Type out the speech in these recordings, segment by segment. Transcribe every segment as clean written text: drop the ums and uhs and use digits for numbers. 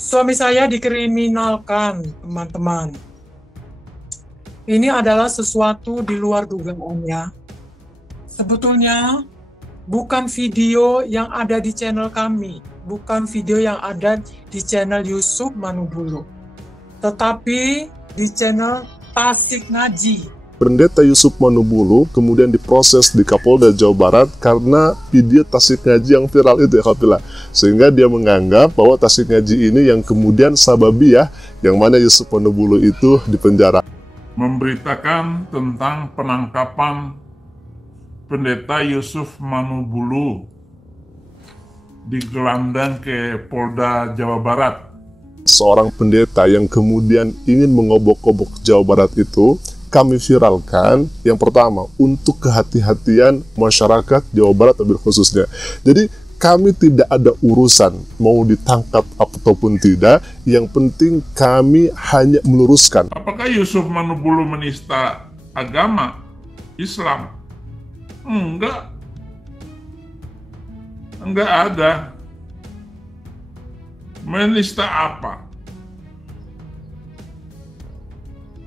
Suami saya dikriminalkan, teman-teman. Ini adalah sesuatu di luar dugaannya. Sebetulnya bukan video yang ada di channel kami, bukan video yang ada di channel Yusuf Manubulu, tetapi di channel Tasik Ngaji. Pendeta Yusuf Manubulu kemudian diproses di Kapolda Jawa Barat karena video Tasik Ngaji yang viral itu ya Kapila. Sehingga dia menganggap bahwa Tasik Ngaji ini yang kemudian sababiah yang mana Yusuf Manubulu itu dipenjara. Memberitakan tentang penangkapan Pendeta Yusuf Manubulu digelandang ke Polda Jawa Barat. Seorang pendeta yang kemudian ingin mengobok-obok Jawa Barat itu kami viralkan yang pertama untuk kehati-hatian masyarakat Jawa Barat lebih khususnya. Jadi kami tidak ada urusan mau ditangkap ataupun tidak, yang penting kami hanya meluruskan. Apakah Yusuf Manubulu menista agama Islam? Enggak. Enggak ada. Menista apa?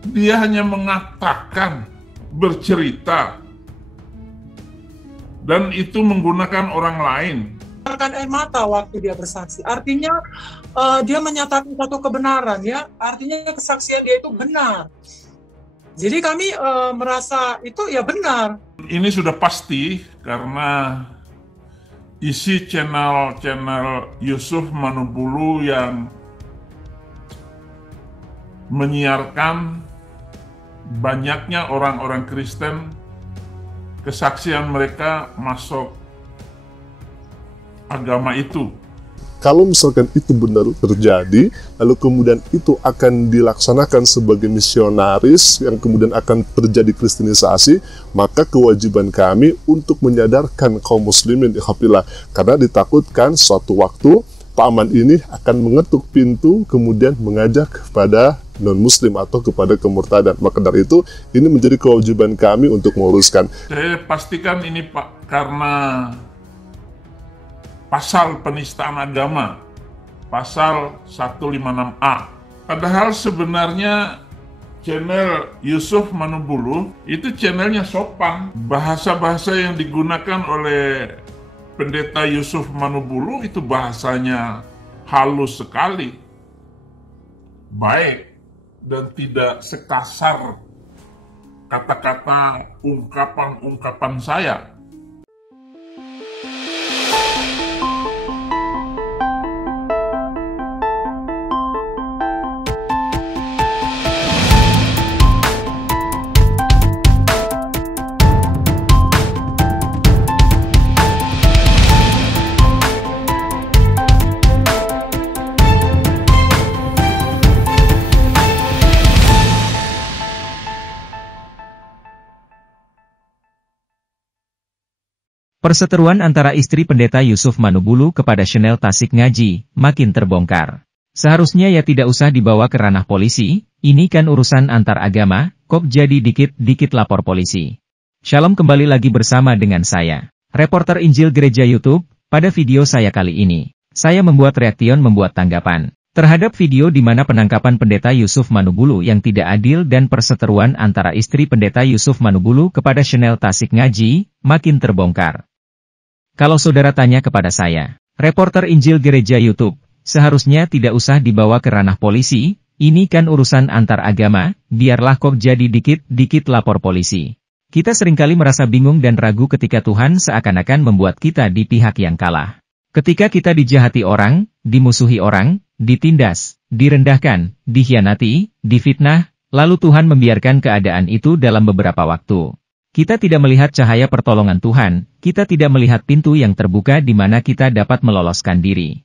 Dia hanya mengatakan, bercerita, dan itu menggunakan orang lain. Mengeluarkan air mata waktu dia bersaksi. Artinya dia menyatakan satu kebenaran, ya. Artinya kesaksian dia itu benar. Jadi kami merasa itu ya benar. Ini sudah pasti karena isi channel Yusuf Manubulu yang menyiarkan banyaknya orang-orang Kristen, kesaksian mereka masuk agama itu. Kalau misalkan itu benar terjadi, lalu kemudian itu akan dilaksanakan sebagai misionaris yang kemudian akan terjadi kristenisasi, maka kewajiban kami untuk menyadarkan kaum muslimin ikhafillah, karena ditakutkan suatu waktu Pak Aman ini akan mengetuk pintu kemudian mengajak kepada non-muslim atau kepada kemurtadan. Maka dari itu ini menjadi kewajiban kami untuk meluruskan. Saya pastikan ini Pak, karena pasal penistaan agama, pasal 156A. Padahal sebenarnya channel Yusuf Manubulu itu channelnya sopan. Bahasa-bahasa yang digunakan oleh Pendeta Yusuf Manubulu itu bahasanya halus sekali, baik, dan tidak sekasar kata-kata ungkapan-ungkapan saya. Perseteruan antara istri pendeta Yusuf Manubulu kepada channel Tasik Ngaji makin terbongkar. Seharusnya ya tidak usah dibawa ke ranah polisi, ini kan urusan antar agama, kok jadi dikit-dikit lapor polisi. Shalom, kembali lagi bersama dengan saya, reporter Injil Gereja YouTube. Pada video saya kali ini, saya membuat reaction, membuat tanggapan terhadap video di mana penangkapan pendeta Yusuf Manubulu yang tidak adil dan perseteruan antara istri pendeta Yusuf Manubulu kepada channel Tasik Ngaji makin terbongkar. Kalau saudara tanya kepada saya, reporter Injil Gereja YouTube, seharusnya tidak usah dibawa ke ranah polisi, ini kan urusan antar agama, biarlah kok jadi dikit-dikit lapor polisi. Kita seringkali merasa bingung dan ragu ketika Tuhan seakan-akan membuat kita di pihak yang kalah. Ketika kita dijahati orang, dimusuhi orang, ditindas, direndahkan, dikhianati, difitnah, lalu Tuhan membiarkan keadaan itu dalam beberapa waktu. Kita tidak melihat cahaya pertolongan Tuhan, kita tidak melihat pintu yang terbuka di mana kita dapat meloloskan diri.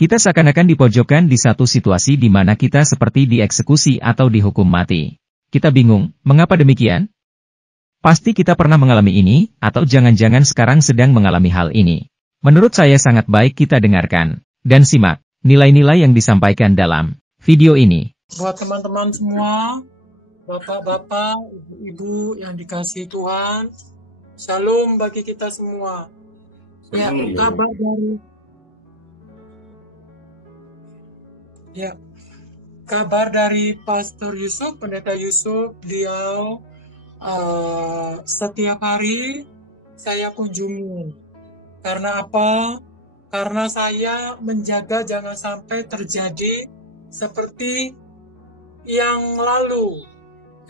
Kita seakan-akan dipojokkan di satu situasi di mana kita seperti dieksekusi atau dihukum mati. Kita bingung, mengapa demikian? Pasti kita pernah mengalami ini, atau jangan-jangan sekarang sedang mengalami hal ini. Menurut saya sangat baik kita dengarkan dan simak nilai-nilai yang disampaikan dalam video ini. Buat teman-teman semua, bapak-bapak, ibu-ibu yang dikasihi Tuhan, shalom bagi kita semua. Ya, Ya, kabar dari Pastor Yusuf, Pendeta Yusuf, beliau setiap hari saya kunjungi. Karena apa? Karena saya menjaga jangan sampai terjadi seperti yang lalu.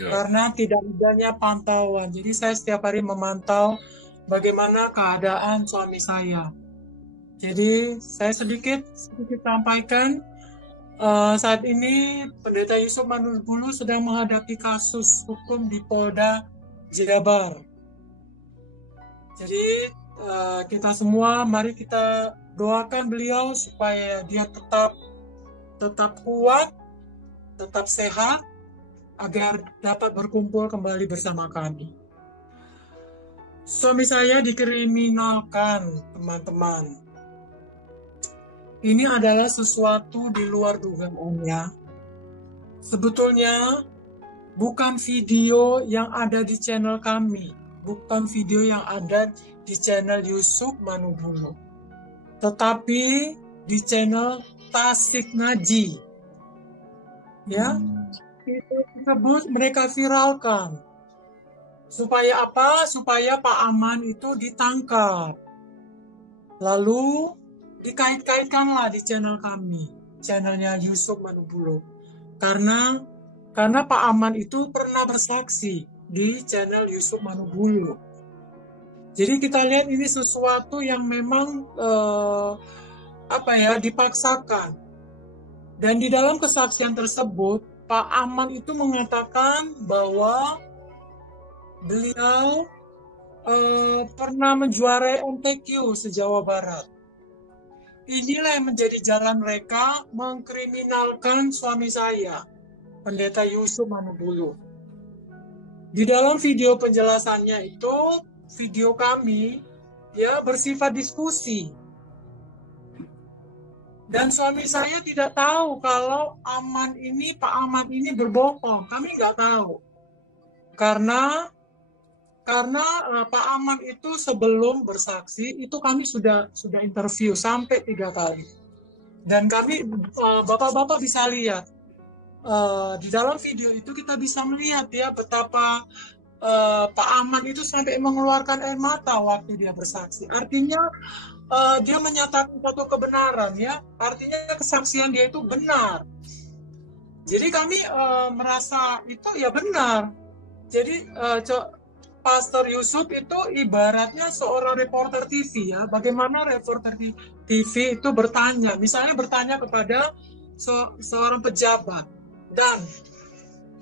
Ya. Karena tidak adanya pantauan. Jadi saya setiap hari memantau bagaimana keadaan suami saya. Jadi saya sedikit sampaikan, saat ini Pendeta Yusuf Manulbulu sedang menghadapi kasus hukum di Polda Jabar. Jadi kita semua mari kita doakan beliau supaya dia tetap kuat, tetap sehat, agar dapat berkumpul kembali bersama kami. Suami saya dikriminalkan, teman-teman. Ini adalah sesuatu di luar dugaannya. Sebetulnya bukan video yang ada di channel kami, bukan video yang ada di channel Yusuf Manubulu, tetapi di channel Tasik Ngaji. Ya, itu tersebut mereka viralkan. Supaya apa? Supaya Pak Aman itu ditangkap. Lalu dikait-kaitkanlah di channel kami, channelnya Yusuf Manubulu. Karena Pak Aman itu pernah bersaksi di channel Yusuf Manubulu. Jadi kita lihat ini sesuatu yang memang dipaksakan. Dan di dalam kesaksian tersebut, Pak Aman itu mengatakan bahwa beliau pernah menjuarai MTQ se-Jawa Barat. Inilah yang menjadi jalan mereka mengkriminalkan suami saya, Pendeta Yusuf Manubulu. Di dalam video penjelasannya itu, video kami ya bersifat diskusi. Dan suami saya tidak tahu kalau Pak Aman ini berbohong. Kami nggak tahu. Karena Pak Aman itu sebelum bersaksi itu kami sudah interview sampai 3 kali. Dan kami bapak-bapak bisa lihat di dalam video itu kita bisa melihat ya betapa Pak Aman itu sampai mengeluarkan air mata waktu dia bersaksi. Artinya dia menyatakan suatu kebenaran ya. Artinya kesaksian dia itu benar. Jadi kami merasa itu ya benar. Jadi Pastor Yusuf itu ibaratnya seorang reporter TV ya. Bagaimana reporter TV itu bertanya, misalnya bertanya kepada seorang pejabat. Dan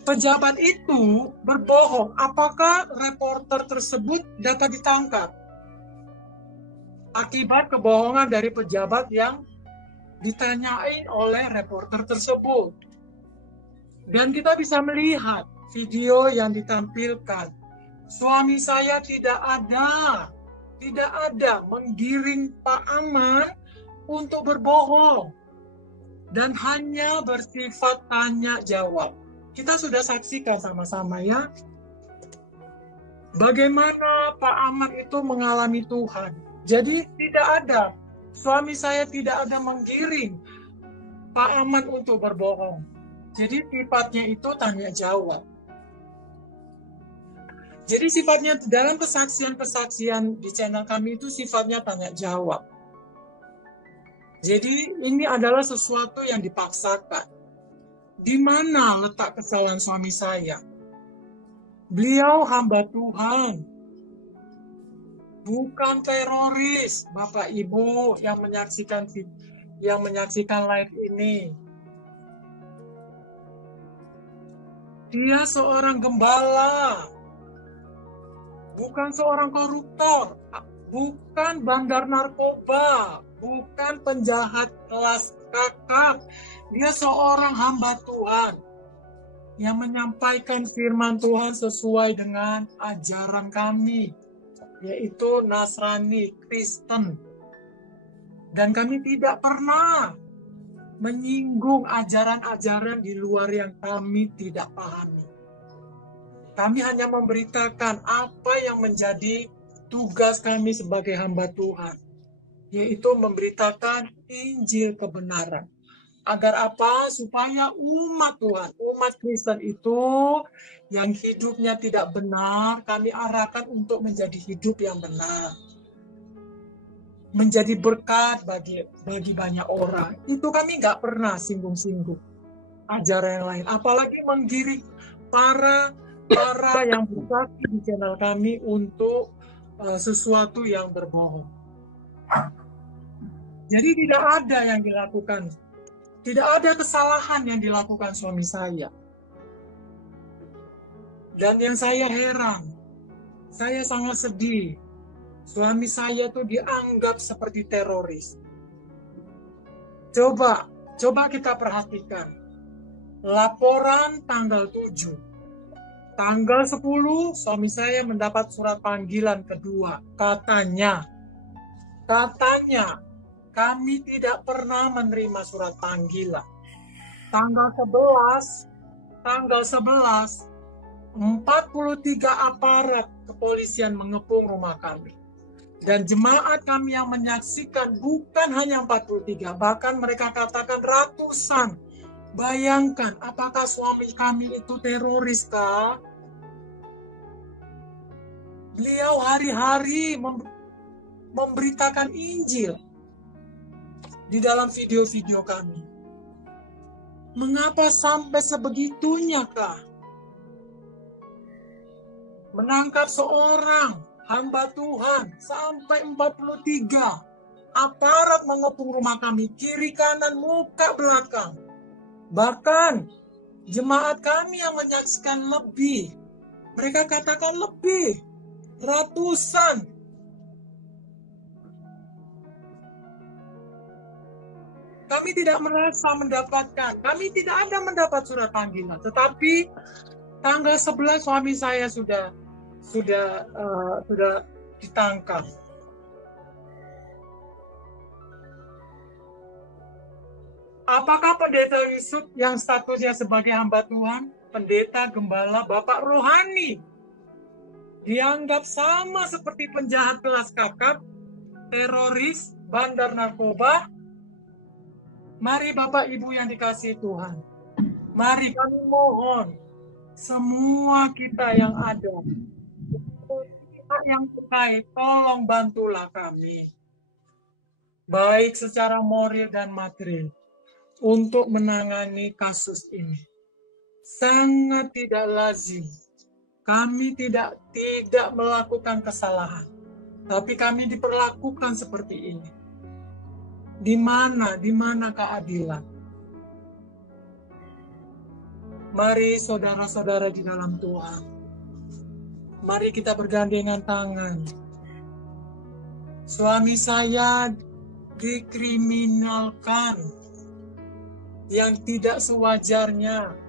pejabat itu berbohong. Apakah reporter tersebut dapat ditangkap? Akibat kebohongan dari pejabat yang ditanyain oleh reporter tersebut. Dan kita bisa melihat video yang ditampilkan. Suami saya tidak ada menggiring Pak Aman untuk berbohong dan hanya bersifat tanya jawab. Kita sudah saksikan sama-sama ya, bagaimana Pak Aman itu mengalami Tuhan. Jadi suami saya tidak ada menggiring Pak Aman untuk berbohong. Jadi sifatnya itu tanya jawab. Jadi sifatnya dalam kesaksian di channel kami itu sifatnya tanya jawab. Jadi ini adalah sesuatu yang dipaksakan. Di mana letak kesalahan suami saya? Beliau hamba Tuhan, bukan teroris, Bapak Ibu yang menyaksikan live ini. Dia seorang gembala. Bukan seorang koruptor, bukan bandar narkoba, bukan penjahat kelas kakap. Dia seorang hamba Tuhan yang menyampaikan firman Tuhan sesuai dengan ajaran kami, yaitu Nasrani, Kristen. Dan kami tidak pernah menyinggung ajaran-ajaran di luar yang kami tidak pahami. Kami hanya memberitakan apa yang menjadi tugas kami sebagai hamba Tuhan, yaitu memberitakan Injil kebenaran. Agar apa? Supaya umat Tuhan, umat Kristen itu yang hidupnya tidak benar, kami arahkan untuk menjadi hidup yang benar. Menjadi berkat bagi banyak orang. Itu kami nggak pernah singgung-singgung ajaran yang lain. Apalagi menggiring para yang bersaksi di channel kami untuk sesuatu yang berbohong. Jadi tidak ada yang dilakukan. Tidak ada kesalahan yang dilakukan suami saya. Dan yang saya heran, saya sangat sedih. Suami saya tuh dianggap seperti teroris. Coba kita perhatikan. Laporan tanggal 7. Tanggal 10, suami saya mendapat surat panggilan kedua. Katanya, kami tidak pernah menerima surat panggilan. Tanggal 11, 43 aparat kepolisian mengepung rumah kami. Dan jemaat kami yang menyaksikan bukan hanya 43, bahkan mereka katakan ratusan. Bayangkan, apakah suami kami itu teroris kah? Beliau hari-hari memberitakan Injil di dalam video-video kami. Mengapa sampai sebegitunya kah? Menangkap seorang hamba Tuhan sampai 43 aparat mengepung rumah kami, kiri kanan muka belakang. Bahkan jemaat kami yang menyaksikan lebih, mereka katakan lebih, ratusan. Kami tidak merasa mendapatkan, kami tidak ada mendapat surat panggilan. Tetapi tanggal 11 suami saya sudah ditangkap. Apakah pendeta Yusuf yang statusnya sebagai hamba Tuhan, pendeta, gembala, bapak rohani, dianggap sama seperti penjahat kelas kakap, teroris, bandar narkoba? Mari Bapak Ibu yang dikasihi Tuhan, mari kami mohon semua kita yang ada, pihak yang terkait, tolong bantulah kami, baik secara moral dan materi, untuk menangani kasus ini. Sangat tidak lazim. Kami tidak melakukan kesalahan, tapi kami diperlakukan seperti ini. Di mana keadilan? Mari saudara-saudara di dalam Tuhan, mari kita bergandengan tangan. Suami saya dikriminalkan yang tidak sewajarnya.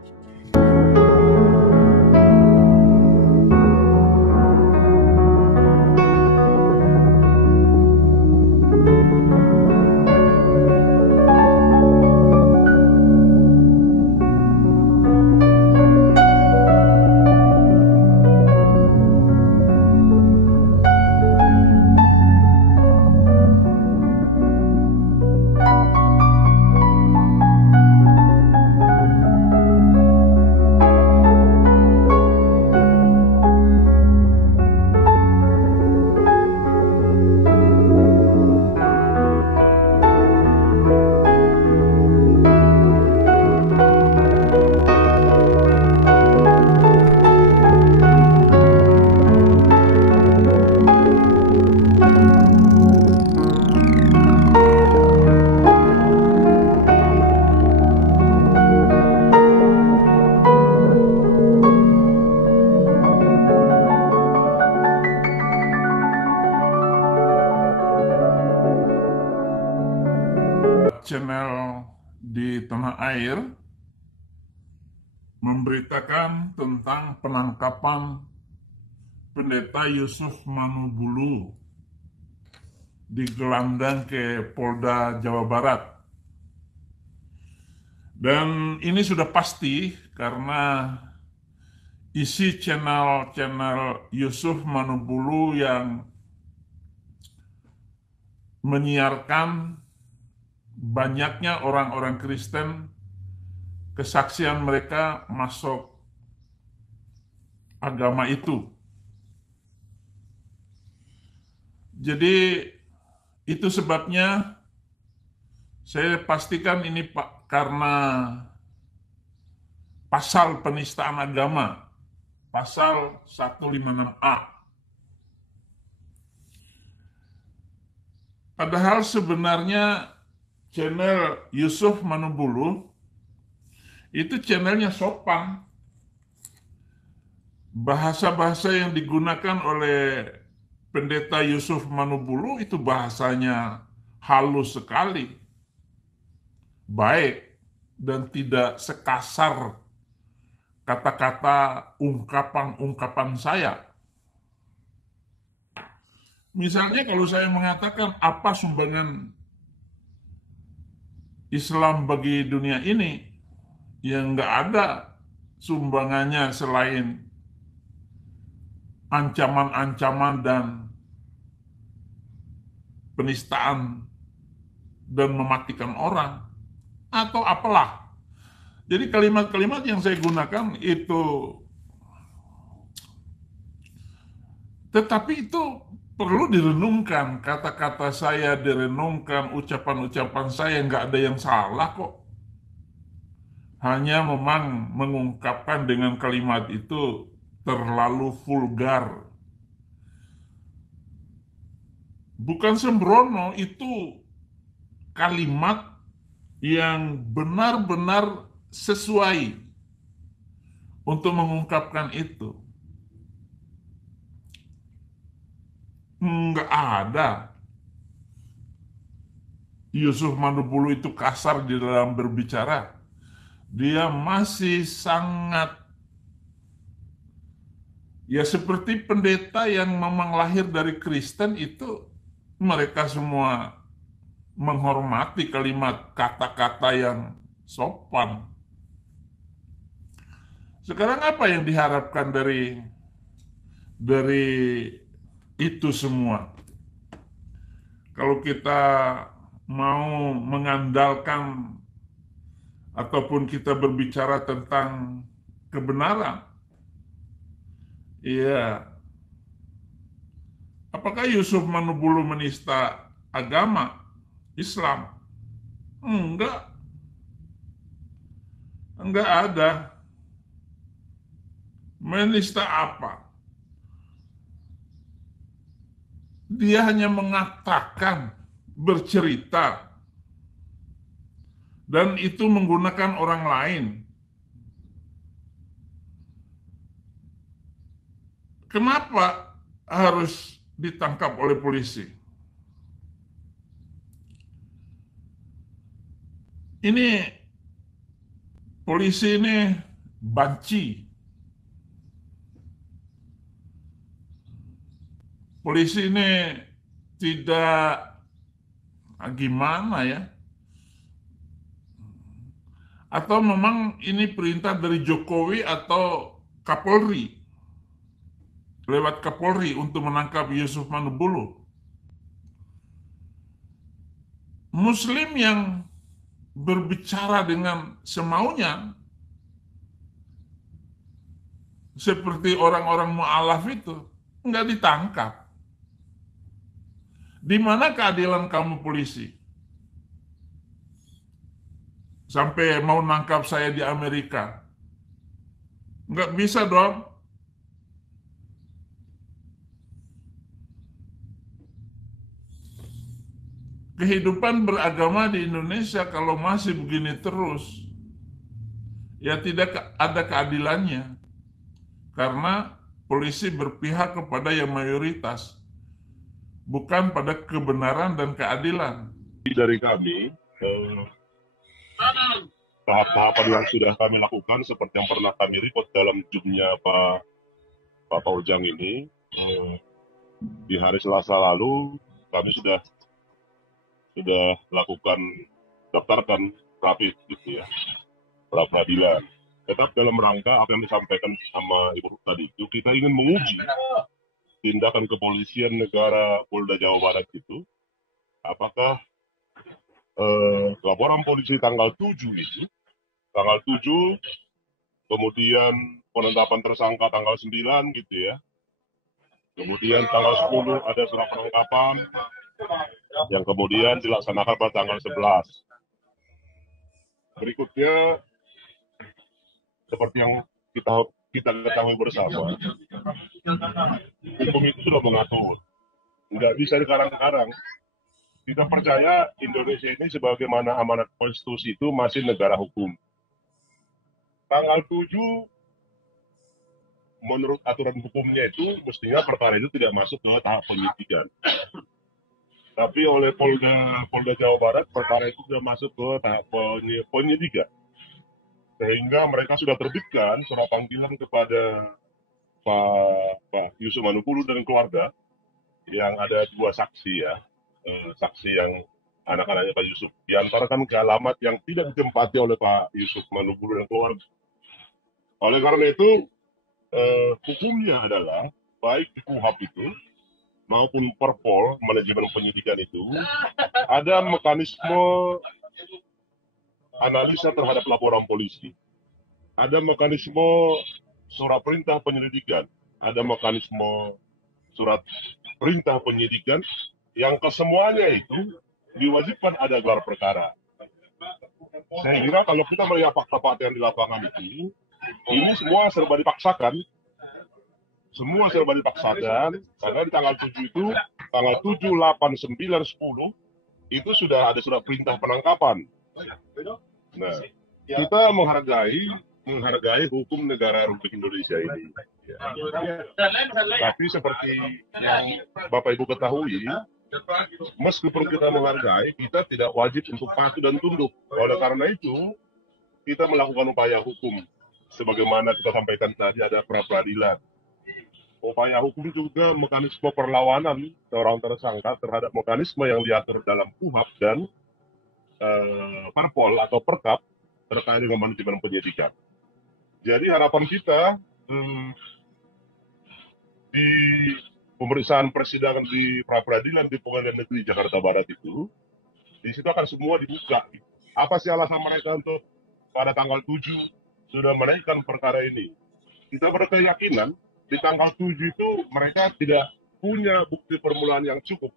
Channel di tanah air memberitakan tentang penangkapan pendeta Yusuf Manubulu digelandang ke Polda Jawa Barat. Dan ini sudah pasti karena isi channel Yusuf Manubulu yang menyiarkan banyaknya orang-orang Kristen, kesaksian mereka masuk agama itu. Jadi itu sebabnya saya pastikan ini Pak, karena pasal penistaan agama, pasal 156A. Padahal sebenarnya channel Yusuf Manubulu itu channelnya sopan. Bahasa-bahasa yang digunakan oleh pendeta Yusuf Manubulu itu bahasanya halus sekali, baik, dan tidak sekasar kata-kata ungkapan-ungkapan saya. Misalnya kalau saya mengatakan apa sumbangan Islam bagi dunia ini, yang nggak ada sumbangannya selain ancaman-ancaman dan penistaan dan mematikan orang, atau apalah. Jadi kalimat-kalimat yang saya gunakan itu, tetapi itu perlu direnungkan, kata-kata saya direnungkan, ucapan-ucapan saya nggak ada yang salah kok. Hanya memang mengungkapkan dengan kalimat itu terlalu vulgar. Bukan sembrono, itu kalimat yang benar-benar sesuai untuk mengungkapkan itu. Nggak ada. Yusuf Manubulu itu kasar di dalam berbicara. Dia masih sangat, ya seperti pendeta yang memang lahir dari Kristen itu, mereka semua menghormati kalimat kata-kata yang sopan. Sekarang apa yang diharapkan dari itu semua? Kalau kita mau mengandalkan ataupun kita berbicara tentang kebenaran, iya, apakah Yusuf Manubulu menista agama Islam? Enggak ada. Menista apa? Dia hanya mengatakan, bercerita, dan itu menggunakan orang lain. Kenapa harus ditangkap oleh polisi? Ini polisi ini banci. Polisi ini tidak, gimana ya? Atau memang ini perintah dari Jokowi atau Kapolri, lewat Kapolri untuk menangkap Yusuf Manubulu. Muslim yang berbicara dengan semaunya, seperti orang-orang mu'alaf itu, nggak ditangkap. Di mana keadilan kamu polisi? Sampai mau nangkap saya di Amerika. Nggak bisa dong. Kehidupan beragama di Indonesia kalau masih begini terus, ya tidak ada keadilannya. Karena polisi berpihak kepada yang mayoritas, bukan pada kebenaran dan keadilan. Dari kami, tahap-tahapan yang sudah kami lakukan seperti yang pernah kami report dalam Zoom-nya Pak Ujang ini, di hari Selasa lalu kami sudah lakukan, daftarkan rapid gitu ya, pra peradilan. Tetap dalam rangka apa yang disampaikan sama Ibu tadi itu, kita ingin menguji tindakan kepolisian negara Polda Jawa Barat itu, apakah laporan polisi tanggal 7 itu, tanggal 7, kemudian penetapan tersangka tanggal 9 gitu ya. Kemudian tanggal 10 ada surat penangkapan yang kemudian dilaksanakan pada tanggal 11. Berikutnya, seperti yang kita ketahui bersama, hukum itu sudah mengatur. Nggak bisa dikarang-karang. Kita percaya Indonesia ini sebagaimana amanat konstitusi itu masih negara hukum. Tanggal 7, menurut aturan hukumnya itu, mestinya perkara itu tidak masuk ke tahap penyidikan. Tapi oleh Polda Jawa Barat, perkara itu sudah masuk ke tahap penyidikan. Sehingga mereka sudah terbitkan surat panggilan kepada Pak Yusuf Manubulu dan keluarga, yang ada 2 saksi ya, saksi yang anak-anaknya Pak Yusuf, diantarkan ke alamat yang tidak ditempati oleh Pak Yusuf Manubulu dan keluarga. Oleh karena itu, hukumnya adalah baik di KUHAP itu maupun Perpol, manajemen penyidikan itu, ada mekanisme analisa terhadap laporan polisi, ada mekanisme surat perintah penyelidikan, ada mekanisme surat perintah penyidikan, yang kesemuanya itu diwajibkan ada gelar perkara. Saya kira kalau kita melihat fakta-fakta yang di lapangan itu, ini semua serba dipaksakan. Semua serba dipaksakan, karena di tanggal 7 itu, tanggal 7, 8, 9, 10, itu sudah ada surat perintah penangkapan. Nah, kita menghargai hukum negara Republik Indonesia ini. Ya. Tapi seperti yang Bapak Ibu ketahui, meskipun kita menghargai, kita tidak wajib untuk patuh dan tunduk. Oleh karena itu, kita melakukan upaya hukum. Sebagaimana kita sampaikan tadi, ada pra-peradilan. Upaya hukum juga mekanisme perlawanan seorang tersangka terhadap mekanisme yang diatur dalam KUHAP dan Perpol atau Perkap terkait dengan manajemen penyidikan. Jadi harapan kita di pemeriksaan persidangan di pra-peradilan di Pengadilan Negeri Jakarta Barat itu, di situ akan semua dibuka. Apa sih alasan mereka untuk pada tanggal 7 sudah menaikkan perkara ini? Kita berkeyakinan di tanggal 7 itu mereka tidak punya bukti permulaan yang cukup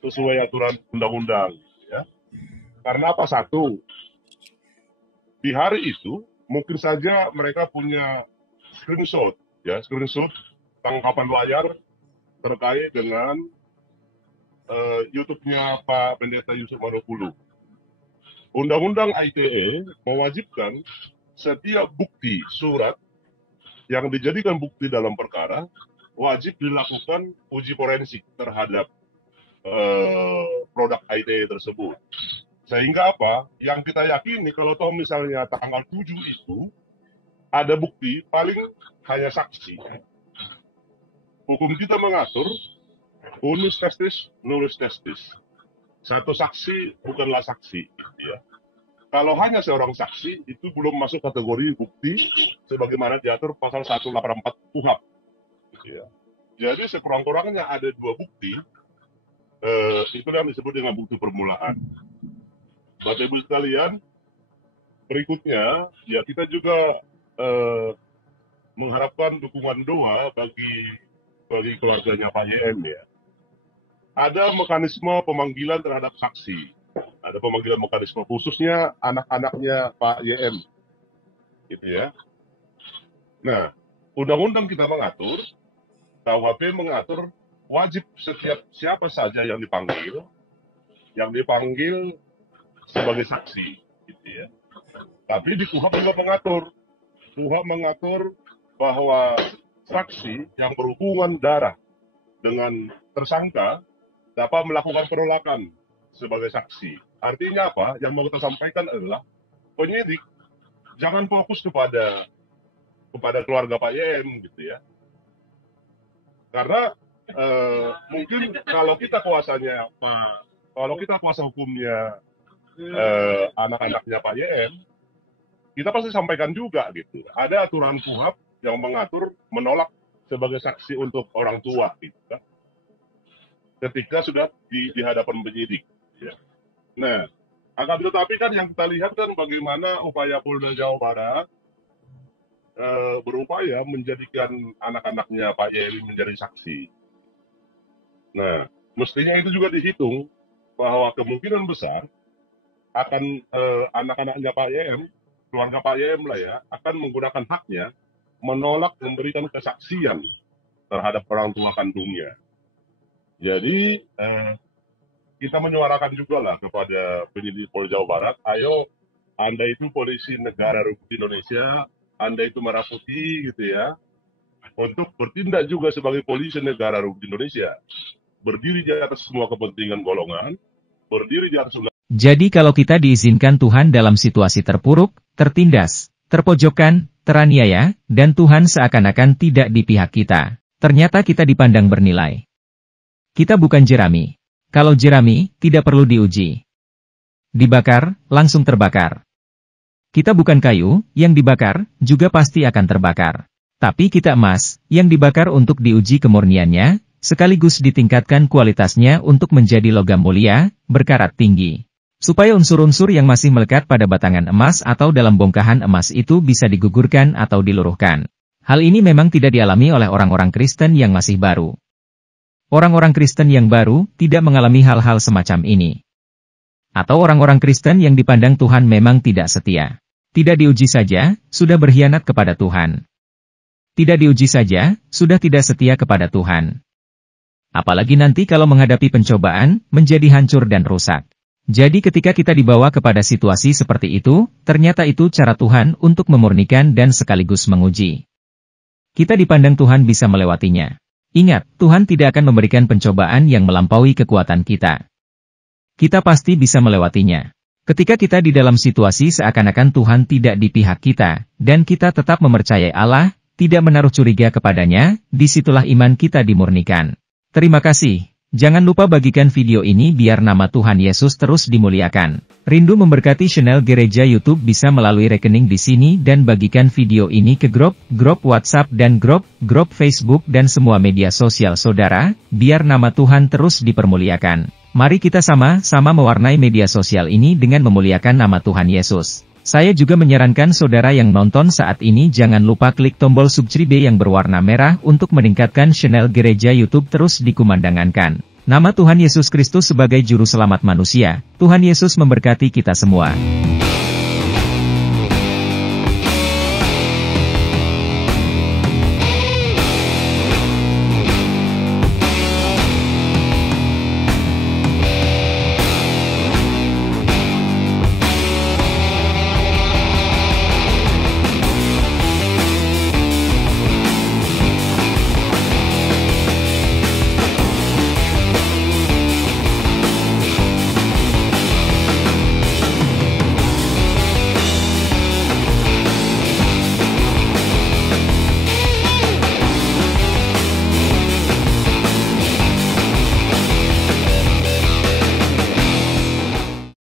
sesuai aturan undang-undang. Ya. Karena apa? Satu, di hari itu mungkin saja mereka punya screenshot tangkapan layar terkait dengan YouTube-nya Pak Pendeta Yusuf Manubulu. Undang-undang ITE mewajibkan setiap bukti surat yang dijadikan bukti dalam perkara wajib dilakukan uji forensik terhadap produk ITE tersebut. Sehingga apa? Yang kita yakini kalau toh misalnya tanggal 7 itu ada bukti, paling hanya saksi. Hukum kita mengatur unus testis, nullus testis. Satu saksi bukanlah saksi. Ya. Kalau hanya seorang saksi, itu belum masuk kategori bukti sebagaimana diatur pasal 184 KUHAP. Ya. Jadi sekurang-kurangnya ada 2 bukti, itu yang disebut dengan bukti permulaan. Bapak Ibu sekalian, berikutnya, ya kita juga mengharapkan dukungan doa bagi keluarganya Pak YM ya. Ada mekanisme pemanggilan terhadap saksi. Ada pemanggilan mekanisme khususnya anak-anaknya Pak YM. Gitu ya. Nah, undang-undang kita mengatur, KUHP mengatur wajib setiap siapa saja yang dipanggil sebagai saksi. Gitu ya. Tapi di KUHP juga mengatur bahwa saksi yang berhubungan darah dengan tersangka dapat melakukan penolakan sebagai saksi. Artinya apa? Yang mau kita sampaikan adalah penyidik jangan fokus kepada keluarga Pak YM gitu ya. Karena mungkin kalau kita kuasa hukumnya anak-anaknya Pak YM, kita pasti sampaikan juga gitu. Ada aturan KUHAP yang mengatur menolak sebagai saksi untuk orang tua gitu kan. Ketika sudah di hadapan penyidik. Ya. Nah, Akan tetapi kan yang kita lihat kan bagaimana upaya Polda Jawa Barat berupaya menjadikan anak-anaknya Pak YM menjadi saksi. Nah, mestinya itu juga dihitung bahwa kemungkinan besar akan anak-anaknya Pak YM, keluarga Pak YM lah ya, akan menggunakan haknya menolak memberikan kesaksian terhadap orang tua kandungnya. Jadi kita menyuarakan juga lah kepada penyidik Polda Jawa Barat, ayo Anda itu polisi negara Republik Indonesia, Anda itu merah putih gitu ya, untuk bertindak juga sebagai polisi negara Republik Indonesia, berdiri di atas semua kepentingan golongan, berdiri di atas. Jadi kalau kita diizinkan Tuhan dalam situasi terpuruk, tertindas, terpojokkan, teraniaya, dan Tuhan seakan-akan tidak di pihak kita, ternyata kita dipandang bernilai. Kita bukan jerami. Kalau jerami, tidak perlu diuji. Dibakar, langsung terbakar. Kita bukan kayu, yang dibakar, juga pasti akan terbakar. Tapi kita emas, yang dibakar untuk diuji kemurniannya, sekaligus ditingkatkan kualitasnya untuk menjadi logam mulia, berkarat tinggi. Supaya unsur-unsur yang masih melekat pada batangan emas atau dalam bongkahan emas itu bisa digugurkan atau diluruhkan. Hal ini memang tidak dialami oleh orang-orang Kristen yang masih baru. Orang-orang Kristen yang baru tidak mengalami hal-hal semacam ini. Atau orang-orang Kristen yang dipandang Tuhan memang tidak setia. Tidak diuji saja, sudah berkhianat kepada Tuhan. Tidak diuji saja, sudah tidak setia kepada Tuhan. Apalagi nanti kalau menghadapi pencobaan, menjadi hancur dan rusak. Jadi ketika kita dibawa kepada situasi seperti itu, ternyata itu cara Tuhan untuk memurnikan dan sekaligus menguji. Kita dipandang Tuhan bisa melewatinya. Ingat, Tuhan tidak akan memberikan pencobaan yang melampaui kekuatan kita. Kita pasti bisa melewatinya. Ketika kita di dalam situasi seakan-akan Tuhan tidak di pihak kita, dan kita tetap mempercayai Allah, tidak menaruh curiga kepadanya, disitulah iman kita dimurnikan. Terima kasih. Jangan lupa bagikan video ini biar nama Tuhan Yesus terus dimuliakan. Rindu memberkati channel Gereja YouTube bisa melalui rekening di sini dan bagikan video ini ke grup WhatsApp dan grup Facebook dan semua media sosial saudara, biar nama Tuhan terus dipermuliakan. Mari kita sama-sama mewarnai media sosial ini dengan memuliakan nama Tuhan Yesus. Saya juga menyarankan saudara yang nonton saat ini jangan lupa klik tombol subscribe yang berwarna merah untuk meningkatkan channel Gereja YouTube terus dikumandangkan. Nama Tuhan Yesus Kristus sebagai Juru Selamat manusia. Tuhan Yesus memberkati kita semua.